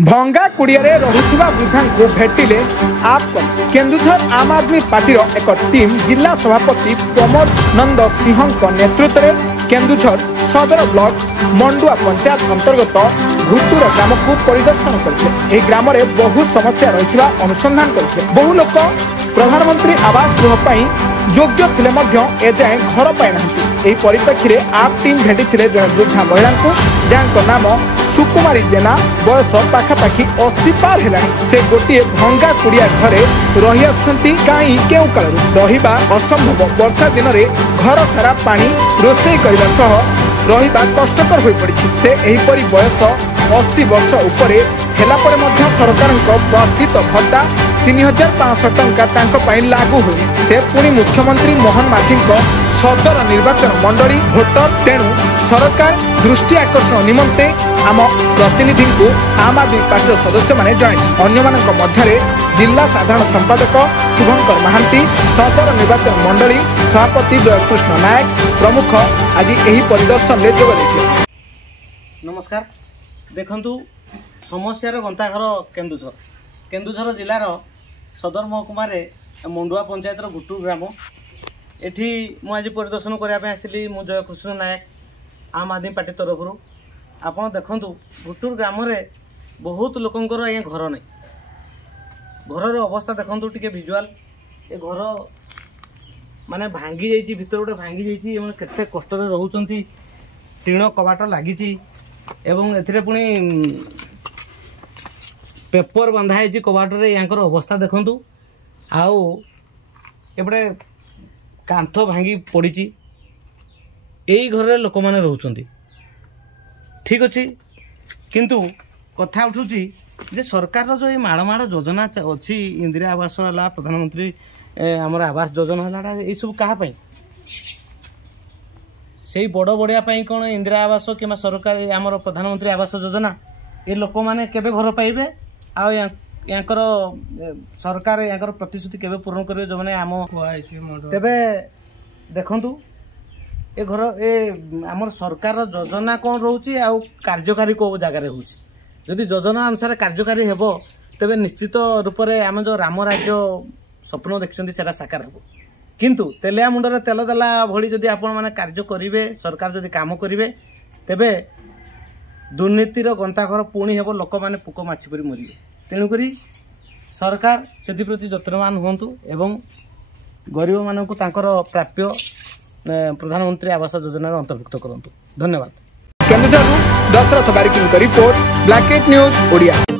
भंगा कुड़िया रहुथिबा वृद्धा को भेटिले आप केन्दुझर आम आदमी पार्टी एक टीम जिला सभापति प्रमोद नंद सिंह नेतृत्व में केन्दुझर सदर ब्लॉक मंडुआ पंचायत अंतर्गत घुटुर ग्राम को परिदर्शन करते ग्राम में बहु समस्या रही अनुसंधान करते। बहु लोक प्रधानमंत्री आवास गृह योग्य थिले मध्य एजाए घर पाई ना। परिप्रेक्षी में आप टीम भेटी जड़े वृद्धा महिला को जहाँ नाम सुकुमारी जेना बयस पाखापाखि 80 पार है। से गोटे भंगा कुड़िया घरे रही आसुंती कहीं केउ काल रहिबा असंभव। वर्षा दिन में घर सारा पानी रोषे करने सह रहिबा कष्टकर हो पड़ी। से एहीपरि बयस 80 वर्ष उपरे हेला परे मध्य सरकार प्रस्थित भत्ता 3500 टंका लागू हुए। से पुणी मुख्यमंत्री मोहन माझी सदर निर्वाचन मंडली भोटर तेणु सरकार दृष्टि आकर्षण निमंते आम प्रतिनिधि को आम आदमी पार्टी सदस्य माने जणाई। जिला साधारण संपादक शुभंकर महांती, सदर निर्वाचन मंडली सभापति जयकृष्ण नायक प्रमुख आज यही परिदर्शन में जोग देते। नमस्कार। देखंतु समस्यार गंताघर केन्दुझर जिलार सदर महकुमार मंडुआ पंचायतर घुटुर ग्राम। एठी मु आज परिदर्शन करने आसली मु जयकृष्ण नायक आम आदमी पार्टी तरफ। आपड़ देखु घुटुर ग्राम रे बहुत लोकंर ये घर नहीं। घर अवस्था देखु टे भिजुआल ए घर माने भांगी जाइए, भितर गोटे भांगी जाइए, केते कष्ट रोचंती। टीण कबाट लगी एवं एथिरे पुणी पेपर बंधा है कबाट रे। यांकर अवस्था देखु आउ एपटे कांथ भांगी पड़ी। यही घर लोक मैंने रोचंती ठीक अच्छी, किंतु कथा उठुची जे सरकार जो ये माड़ योजना अच्छी इंदिरा आवास है, प्रधानमंत्री आमर आवास योजना है, ये सब क्या से बड़ बड़िया कौन इंदिरा आवास कि सरकार आमर प्रधानमंत्री आवास योजना ये लोक मैंने केबे घर पाइबे आकर सरकार यांकर प्रतिश्रुति केबे पूर्ण करेंगे जो मैंने आम तेबे देखंतु ए घर ए आमर सरकार योजना कौन रोची आ कार्यकारी को जगार हो। जदि योजना अनुसार कार्यकारी हेब तेबे निश्चित रूप से आम जो राम राज्य स्वप्न देखते सेटा साकार हेब। किंतु तेलिया मुंडर तेल देला भली जदि आपण माने कार्य करिवे, सरकार जदि काम करिवे तेबे दुर्नीतिर गंताघर पुणी हेब। लोक माने पुक माछि परि मरिबे। तेणुकरी सरकार से प्रति यत्नवान हुंतु एवं गरीब मानक प्राप्य प्रधानमंत्री आवास योजना अंतर्भुक्त करंतु। धन्यवाद। केन्दुझर दशरथ बारिक रिपोर्ट, ब्लैकेट न्यूज ओडिया।